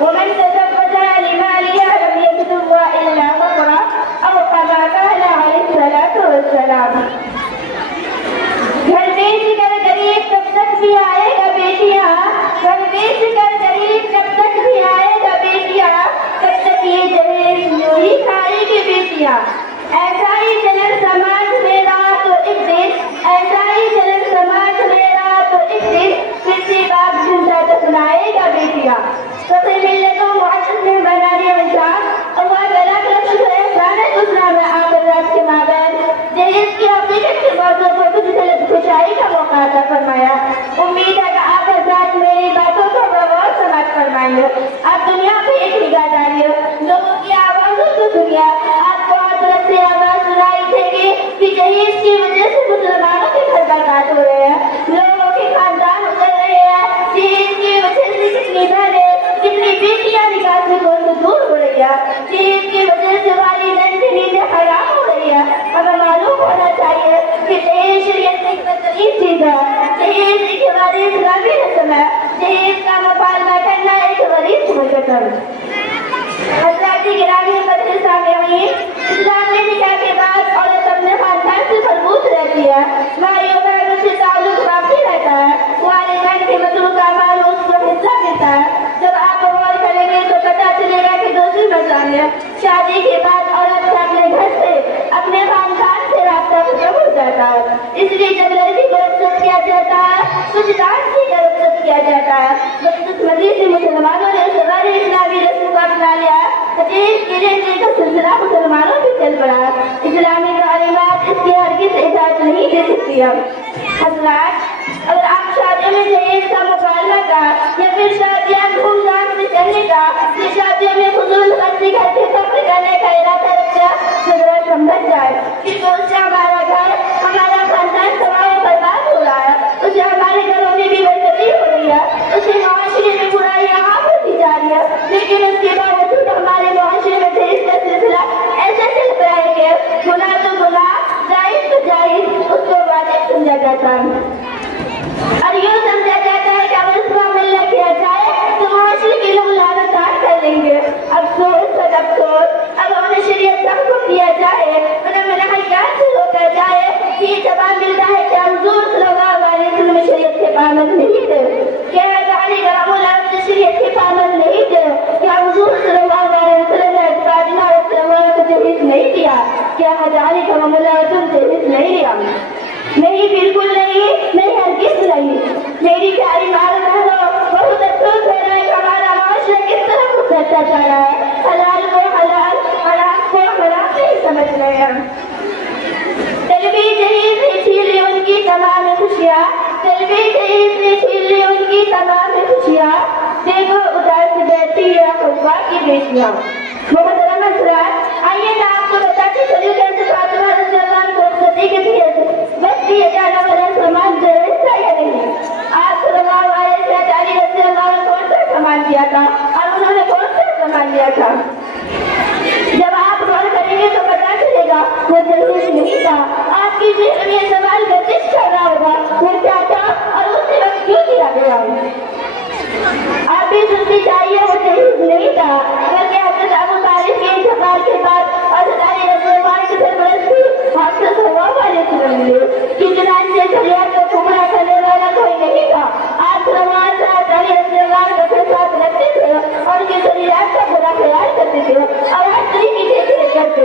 ومن تزوج لمالها لم يكتبها إلا فقرا أو كما قال عليه الصلاة والسلام۔ گھر بیچ کر غریب کب تک بھی آئے گا بیٹیاں، گھر بیچ کر غریب کب تک بھی آئے گا بیٹیاں، کب تک یہ جہیز یوں ہی کھائے گی بیٹیاں۔ ایسا ہی چلن سماج میرا تو ایک دن، ایسا ہی چلن سماج میرا تو ایک دن، پھر سے باپ زندہ دفنائے گا بیٹیاں۔ سب ملت و معزز میں بنانے انسان اللہ تعالیٰ کا شکر احسان ہے دوسرا میں آخرات کے مابین جہیز کی حقیقت کے موضوع کو خوشائی کا موقع عطا فرمایا۔ امید ہے کہ آپ حضرات میری باتوں کو غور سماعت فرمائیں گے۔ آپ دنیا پہ ایک نگاہ ڈالیے، لوگوں کی آوازوں کو سنیے، آپ کو ہر طرف سے آواز سنائی دے گی کہ جہیز کی وجہ سے مسلمانوں کے گھر برباد ہو رہے ہیں، لوگوں کے خاندان اتر رہے ہیں، جہیز کی وجہ سے کتنی بہنیں کتنی بیٹیاں نکاح سے دور ہو رہی ہے، جہیز کی وجہ سے والدین کی نیندیں حرام ہو رہی ہے۔ ہمیں معلوم ہونا چاہیے کہ جہیز شریعت ایک بہترین چیز ہے، جہیز ایک ہماری اسلامی رسم ہے، جہیز کا مکالمہ کرنا ایک غریب سمجھت ہے۔ حضرات گرامی قدر سامعین، اسلام میں نکاح کے بعد عورت اپنے خاندان سے مربوط رہتی ہے، بھائیوں بہنوں سے تعلق باقی رہتا ہے، والدین کے متروکہ اعمال اس کو حصہ ملتا ہے۔ جب آپ غور کریں گے تو پتہ چلے گا کہ دوسری مسائل ہے، شادی کے بعد عورت کا اپنے گھر سے اپنے خاندان سے رابطہ ختم ہو جاتا ہے، اس لیے جب لڑکی کو رخصت کیا جاتا ہے کچھ ڈانٹ سے رخصت کیا جاتا ہے۔ بدقسمتی سے مسلمانوں نے غیر اسلامی رسم کو اپنا لیا، حدیث کے لیے کا سلسلہ مسلمانوں پہ چل پڑا ہے، اسلامی تعلیمات اس کی ہرگز اجازت نہیں دے سکتی ہے۔ حضرات، اگر آپ شادیوں میں جہیز کا مکالمہ کا یا پھر شادیاں دھوم دھام سے چلنے کا یا شادیوں میں فضول خرچی کر کے سفر کرنے کا ارادہ رکھا تو ذرا سمجھ جائے کہ اس سے ہمارا گھر ہمارا خاندان تباہ و برباد ہو رہا ہے، اس سے ہمارے گھروں میں بھی برکتی ہو رہی ہے، اس سے معاشرے میں برائیاں عام ہوتی جا رہی ہے، لیکن اس کے باوجود ہمارے معاشرے میں جہیز کا سلسلہ ایسا چل رہا ہے کہ گناہ تو گناہ، جائز تو جائز، اس کو واجب سمجھا جاتا ہے اور یوں سمجھا جاتا ہے کہ اگر اس کو عمل نہ کیا جائے تو معاشرے کے لوگ لعنتار کر لیں گے۔ افسوس اور افسوس، اب ہمیں شریعت سب کو کیا جائے، انہیں منحیات سے روکا جائے کہ یہ جواب ملتا ہے کہ حضور صلی اللہ علیہ وسلم شریعت کے پابند نہیں تھے، کہ علی کرام اللہ شریعت کے پابند نہیں تھے، کہ حضور صلی اللہ علیہ وسلم نے فاطمہ رضی اللہ عنہا کو جہیز نہیں دیا، کہ علی کرام اللہ جہیز نہیں لیا۔ نہیں، بالکل نہیں ہرگز نہیں۔ میری پیاری ماں بہنوں، بہت افسوس ہے کہ ہمارا معاشرہ کس طرح گزرتا جا رہا ہے، حلال کو حلال، حرام کو حرام نہیں سمجھ رہے ہیں۔ طلبی جہیز نے چھین لی ان کی تمام خوشیاں، طلبی جہیز نے چھین لی ان کی تمام خوشیاں، دیکھو اداس بیٹھی ہے حوا کی بیٹیاں۔ محترم حضرات، آئیے میں آپ کو بتاتی چلوں کہ فاطمہ رضی اللہ عنہا کو رخصتی کے لیے بس دیا جانا والا سامان جائز تھا یا نہیں؟ آپ صلی اللہ علیہ وسلم علی رضی اللہ عنہ کون سا سامان دیا تھا اور انہوں نے کون سا سامان دیا تھا؟ جب آپ غور کریں گے تو پتا چلے گا وہ جہیز نہیں تھا۔ آپ کی ذہن میں سوال گردش کر رہا ہوگا وہ کیا تھا اور اسی وقت کیوں دیا گیا؟ آپ بھی سنتی چاہیے وہ جہیز نہیں تھا، بلکہ حضرت ابو طالب کے انتقال کے بعد حضرت علی رضی اللہ عنہ کی سرپرستی حضرت صلی علیہ وسلم نے کہ چنانچہ شریعت کو گمراہ کرنے والا کوئی نہیں تھا۔ آپ صلی اللہ علیہ وسلم علی رضی اللہ عنہ اپنے ساتھ رکھتے تھے اور ان کی شریعت کا برا خیال کرتے تھے اور ہر طریقے سے دیکھ کرتے،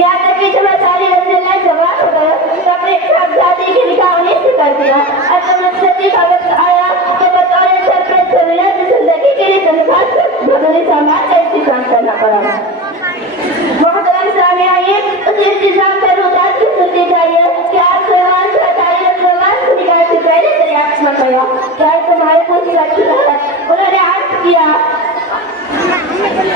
یہاں تک کہ جب علی رضی اللہ جوان ہو گئے تو اپنے صاحبزادے کی نکاح انہیں سے کر دیا اور جب رخصتی کا وقت آیا تو بطور سرپرست سہولت زندگی کے لیے تنخواہ سے ضروری سامان کا انتظام کرنا پڑا۔ محترم سامعین، اس انتظام پر اداس کی سنتے چاہیے کہ آپ سلمان سے علی رضی اللہ عنہ سے نکاح سے پہلے دریافت نہ کرا کیا تمہارے کچھ لچ ہے؟ انہوں نے عرض کیا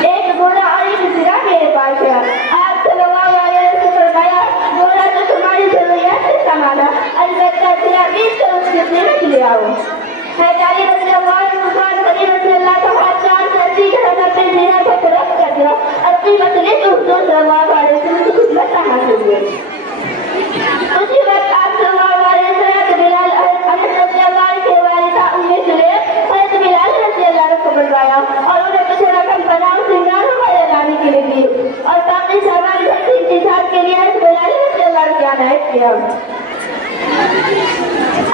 ایک گھوڑا اور ایک زرہ میرے پاس ہے۔ آپ صلی اللہ علیہ وسلم فرمایا گھوڑا تو تمہاری ضروریات سے سامان ہے، البتہ زرہ بیچ کر اس کی قیمت لے آؤ۔ علی رضی اللہ عنہ عثمان غنی رضی اللہ کا ہاتھ چار سے 80 گھر اپنے زینہ کو فروخت کر دیا اور قیمت لے کے حضور صلی اللہ علیہ وسلم کی خدمت میں حاصل ہوئے۔ اسی وقت آپ صلی اللہ علیہ وسلم بلال انس رضی اللہ عنہ کے والدہ ام سلیم حضرت بلال رضی اللہ عنہ کو بلوایا اور